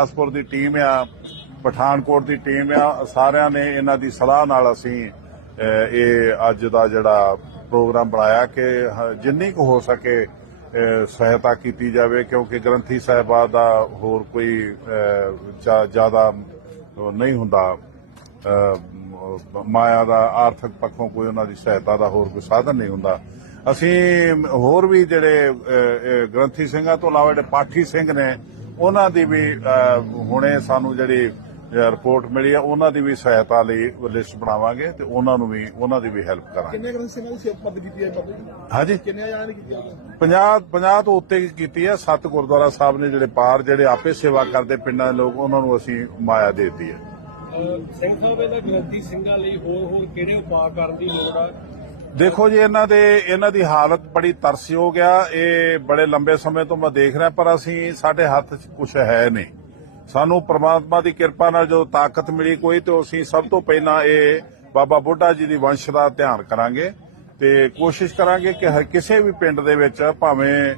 ਗੁਰਦਾਸਪੁਰ ਦੀ team ਆ, ਪਠਾਨਕੋਟ ਦੀ team ਆ, ਸਾਰਿਆਂ ਨੇ ਇਹਨਾਂ ਦੀ ਸਲਾਹ ਨਾਲ ਅਸੀਂ ਇਹ ਅੱਜ ਦਾ ਜਿਹੜਾ ਪ੍ਰੋਗਰਾਮ ਬਣਾਇਆ ਕਿ ਜਿੰਨੀ ਕੁ ਹੋ ਸਕੇ ਸਹਾਇਤਾ ਕੀਤੀ ਜਾਵੇ, ਕਿਉਂਕਿ ਗ੍ਰੰਥੀ ਸਾਹਿਬਾ ਦਾ ਹੋਰ ਕੋਈ ਜ਼ਿਆਦਾ ਨਹੀਂ ਹੁੰਦਾ। ਮਾਇਆ ਦਾ, ਆਰਥਿਕ ਪੱਖੋਂ ਕੋਈ ਉਹਨਾਂ ਦੀ ਸਹਾਇਤਾ ਦਾ ਹੋਰ ਕੋਈ ਸਾਧਨ ਨਹੀਂ ਹੁੰਦਾ। ਅਸੀਂ ਹੋਰ ਵੀ ਜਿਹੜੇ ਗ੍ਰੰਥੀ ਸਿੰਘਾਂ ਤੋਂ ਇਲਾਵਾ ਜਿਹੜੇ ਪਾਠੀ ਸਿੰਘ ਨੇ ਉਹਨਾਂ ਦੀ ਵੀ ਹੁਣੇ ਸਾਨੂੰ ਜਿਹੜੀ ਰਿਪੋਰਟ ਮਿਲੀ ਆ ਉਹਨਾਂ ਦੀ ਵੀ ਸਹਾਇਤਾ ਲਈ ਲਿਸਟ ਬਣਾਵਾਂਗੇ ਤੇ ਉਹਨਾਂ ਨੂੰ ਵੀ ਉਹਨਾਂ ਦੀ ਵੀ ਹੈਲਪ ਕਰਾਂਗੇ। ਕਿੰਨੇ ਗ੍ਰੰਥ ਸਿੰਘਾਂ ਦੀ ਸਿਹਤ ਮਦਦ ਕੀਤੀ ਹੈ ਹਾਂਜੀ। ਕਿੰਨੇ ਜਾਣਿਆਂ ਨੇ ਕੀਤੀ ਹੈ 50 50 ਤੋਂ ਉੱਤੇ ਕੀਤੀ ਹੈ ਸੱਤ ਗੁਰਦੁਆਰਾ ਸਾਹਿਬ ਨੇ ਜਿਹੜੇ ਪਾਰ ਜਿਹੜੇ ਆਪੇ ਸੇਵਾ ਕਰਦੇ ਪਿੰਡਾਂ ਦੇ ਲੋਕ ਉਹਨਾਂ ਨੂੰ ਅਸੀਂ ਮਾਇਆ ਦੇ ਦਿੱਤੀ ਹੈ ਸਿੰਘ ਸਾਹਿਬ ਇਹਦਾ ਗ੍ਰੰਥੀ ਸਿੰਘਾਂ ਲਈ ਹੋਰ ਹੋਰ ਕਿਹੜੇ ਉਪਾਅ ਕਰਨ ਦੀ ਲੋੜ ਆ? ਦੇਖੋ ਜੀ, ਇਹਨਾਂ ਦੇ, ਇਹਨਾਂ ਦੀ ਹਾਲਤ ਬੜੀ ਤਰਸਯੋਗ ਆ। ਇਹ ਬੜੇ ਲੰਬੇ ਸਮੇਂ ਤੋਂ ਮੈਂ ਦੇਖ ਰਿਹਾ, ਪਰ ਅਸੀਂ ਸਾਡੇ ਹੱਥ 'ਚ ਕੁਝ ਹੈ ਨਹੀਂ। ਸਾਨੂੰ ਪ੍ਰਮਾਤਮਾ ਦੀ ਕਿਰਪਾ ਨਾਲ ਜਦੋਂ ਤਾਕਤ ਮਿਲੀ ਕੋਈ, ਤੇ ਅਸੀਂ ਸਭ ਤੋਂ ਪਹਿਲਾਂ ਇਹ ਬਾਬਾ ਬੁੱਢਾ ਜੀ ਦੀ ਵੰਸ਼ ਦਾ ਧਿਆਨ ਕਰਾਂਗੇ ਤੇ ਕੋਸ਼ਿਸ਼ ਕਰਾਂਗੇ ਕਿ ਹਰ ਕਿਸੇ ਵੀ ਪਿੰਡ ਦੇ ਵਿੱਚ ਭਾਵੇਂ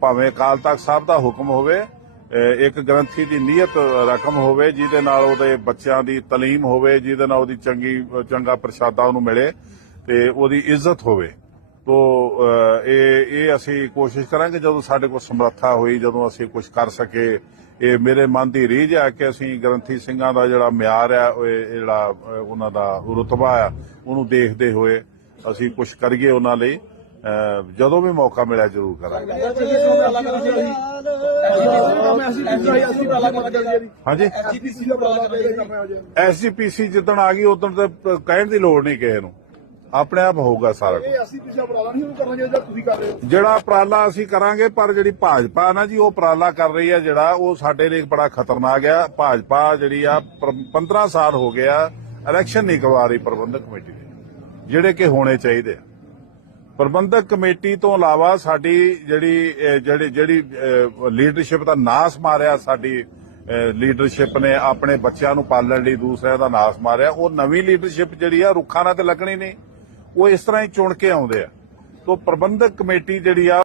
ਭਾਵੇਂ ਅਕਾਲ ਤਖਤ ਸਾਹਿਬ ਦਾ ਹੁਕਮ ਹੋਵੇ ਇੱਕ ਗ੍ਰੰਥੀ ਦੀ ਨੀਅਤ ਰਕਮ ਹੋਵੇ, ਜਿਹਦੇ ਨਾਲ ਉਹਦੇ ਬੱਚਿਆਂ ਦੀ ਤਾਲੀਮ ਹੋਵੇ, ਜਿਹਦੇ ਨਾਲ ਉਹਦੀ ਚੰਗੀ, ਚੰਗਾ ਪ੍ਰਸ਼ਾਦਾ ਉਹਨੂੰ ਮਿਲੇ ਤੇ ਉਹਦੀ ਇੱਜ਼ਤ ਹੋਵੇ। ਤੋ ਇਹ ਇਹ ਅਸੀਂ ਕੋਸ਼ਿਸ਼ ਕਰਾਂਗੇ, ਜਦੋਂ ਸਾਡੇ ਕੋਲ ਸਮਰੱਥਾ ਹੋਈ, ਜਦੋਂ ਅਸੀਂ ਕੁਝ ਕਰ ਸਕੇ, ਇਹ ਮੇਰੇ ਮਨ ਦੀ ਰੀਝ ਆ ਕਿ ਅਸੀਂ ਗ੍ਰੰਥੀ ਸਿੰਘਾਂ ਦਾ ਜਿਹੜਾ ਮਿਆਰ ਆ, ਉਹ ਜਿਹੜਾ ਉਹਨਾਂ ਦਾ ਰੁਤਬਾ ਆ, ਉਹਨੂੰ ਦੇਖਦੇ ਹੋਏ ਅਸੀਂ ਕੁਝ ਕਰੀਏ ਉਹਨਾਂ ਲਈ। ਜਦੋਂ ਵੀ ਮੌਕਾ ਮਿਲਿਆ ਜ਼ਰੂਰ ਕਰਾਂਗੇ ਹਾਂਜੀ ਐਸਜੀਪੀਸੀ ਜਿੱਦਣ ਆ ਗਈ ਉਦੋਂ ਤੇ ਕਹਿਣ ਦੀ ਲੋੜ ਨਹੀਂ ਕਿਸੇ ਨੂੰ ਆਪਣੇ ਆਪ ਹੋਊਗਾ ਸਾਰਾ ਕੁਝ ਜਿਹੜਾ ਉਪਰਾਲਾ ਅਸੀਂ ਕਰਾਂਗੇ ਪਰ ਜਿਹੜੀ ਭਾਜਪਾ ਨਾ ਜੀ ਉਹ ਉਪਰਾਲਾ ਕਰ ਰਹੀ ਹੈ ਜਿਹੜਾ ਉਹ ਸਾਡੇ ਲਈ ਬੜਾ ਖਤਰਨਾਕ ਆ ਭਾਜਪਾ ਜਿਹੜੀ ਆ ਪਰ- 15 ਸਾਲ ਹੋ ਗਿਆ ਇਲੈਕਸ਼ਨ ਨਹੀਂ ਕਰਵਾ ਰਹੀ ਪ੍ਰਬੰਧਕ ਕਮੇਟੀ ਦੇ ਜਿਹੜੇ ਕਿ ਹੋਣੇ ਚਾਹੀਦੇ ਆ ਪ੍ਰਬੰਧਕ ਕਮੇਟੀ ਤੋਂ ਇਲਾਵਾ ਸਾਡੀ ਜਿਹੜੀ ਜਿਹੜੀ ਜਿਹੜੀ ਲੀਡਰਸ਼ਿਪ ਦਾ ਨਾਸ ਮਾਰਿਆ ਸਾਡੀ ਲੀਡਰਸ਼ਿਪ ਨੇ ਆਪਣੇ ਬੱਚਿਆਂ ਨੂੰ ਪਾਲਣ ਲਈ ਦੂਸਰਿਆਂ ਦਾ ਨਾਸ ਮਾਰਿਆ। ਉਹ ਨਵੀਂ ਲੀਡਰਸ਼ਿਪ ਜਿਹੜੀ ਆ, ਰੁੱਖਾਂ ਨਾਲ ਤੇ ਲੱਗਣੀ ਨਹੀਂ। ਉਹ ਇਸ ਤਰ੍ਹਾਂ ਹੀ ਚੁਣ ਕੇ ਆਉਂਦੇ ਆ। ਤੋਂ ਪ੍ਰਬੰਧਕ ਕਮੇਟੀ ਜਿਹੜੀ ਆ